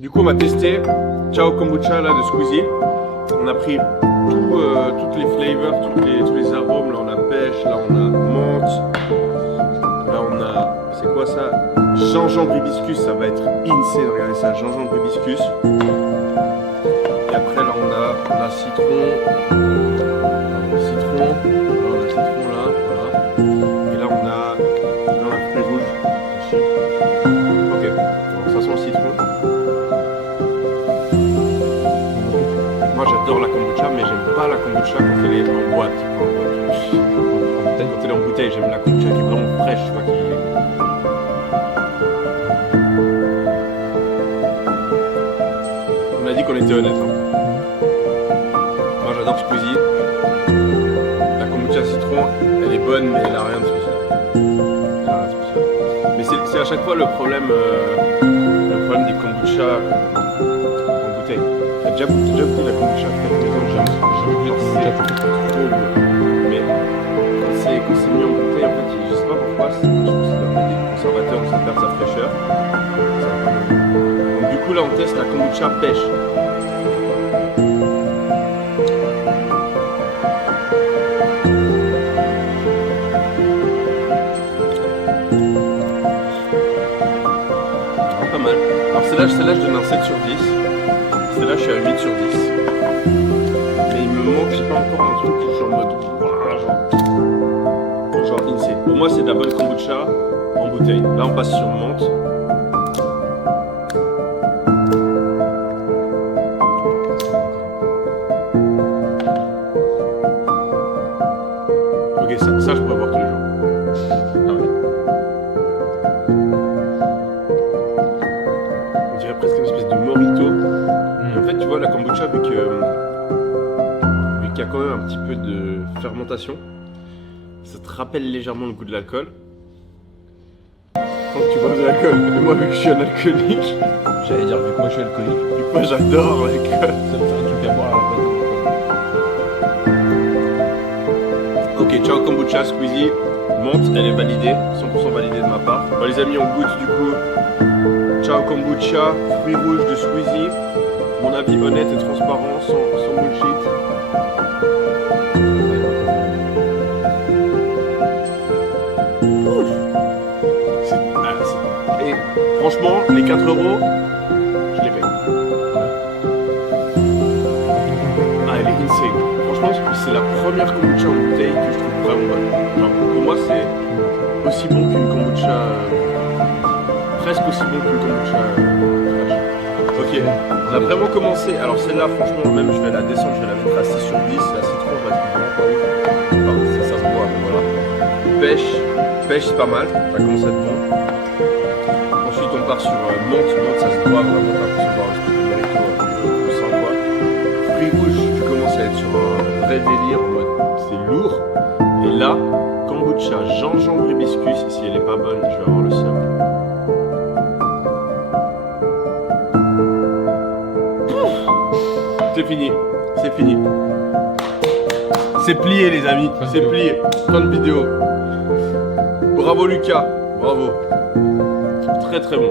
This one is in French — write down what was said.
Du coup, on va tester Ciao Kombucha là, de Squeezie. On a pris toutes les flavors, tous les arômes. Là, on a pêche, là, on a menthe. Là, on a. C'est quoi ça? Gingembre hibiscus, ça va être insane. Regardez ça, gingembre hibiscus. Et après, là, on a citron. Citron. Là, on a citron là. Voilà. Et là, on a fruits rouges. Ok, donc ça sent le citron. Moi j'adore la kombucha, mais j'aime pas la kombucha quand elle est en boîte. Quand elle est en bouteille, j'aime la kombucha qui est vraiment fraîche, tu vois, On a dit qu'on était honnête. Hein. Moi j'adore Squeezie. La kombucha citron, elle est bonne, mais elle a rien de spécial. Mais c'est à chaque fois le problème des kombucha en bouteille. T'as déjà goûté la kombucha faite maison? J'ai jamais trop bon. Mais quand c'est mis en bouteille, en fait, je sais pas pourquoi, je pense que ça doit mettre des conservateurs, ça perd sa fraîcheur. Donc du coup là on teste la kombucha pêche. Pas mal. Alors celle-là je donne un 7 sur 10. Celle-là je suis à 8 sur 10. Mais il me manque, j'ai pas encore un truc qui est en mode genre insane. Pour moi c'est de la bonne kombucha en bouteille. Là on passe sur menthe. Ok, ça je pourrais boire tous les jours. Ah ouais. On dirait presque une espèce de mojito. En fait, tu vois, la kombucha, vu qu'il y a quand même un petit peu de fermentation, ça te rappelle légèrement le goût de l'alcool. Quand tu bois de l'alcool, et moi, vu que je suis un alcoolique, J'allais dire, vu que moi je suis alcoolique, du coup, moi j'adore l'alcool. ça me fait un truc à boire à la place de Ok, ciao kombucha, Squeezie. Menthe, elle est validée, 100% validée de ma part. Bon, les amis, on goûte du coup. Ciao kombucha, fruits rouges de Squeezie. Mon avis honnête et transparent, sans bullshit. Et franchement, les 4 euros, je les paye. Ah, elle est insane. Franchement, c'est la première kombucha en bouteille que je trouve vraiment bonne. Genre, pour moi, c'est aussi bon qu'une kombucha. Presque aussi bon qu'une kombucha fraîche. Ok, on a vraiment commencé. Alors, celle-là, franchement, même je vais la descendre, je vais la mettre à 6 sur 10. La citron, je la trouve vraiment pas ouf. Enfin, ça se voit, mais voilà. Pêche, c'est pas mal. Ça commence à être bon. Ensuite, on part sur menthe, ça se voit vraiment, t'as l'impression de voir un espèce de mojito au sein, quoi. Fruits rouges, tu commences à être sur un vrai délire en mode c'est lourd. Et là, kombucha, gingembre hibiscus, si elle est pas bonne, je vais avoir le seum. C'est fini, c'est fini. C'est plié les amis, c'est plié. Fin de vidéo. Bravo Lucas, bravo. Très très bon.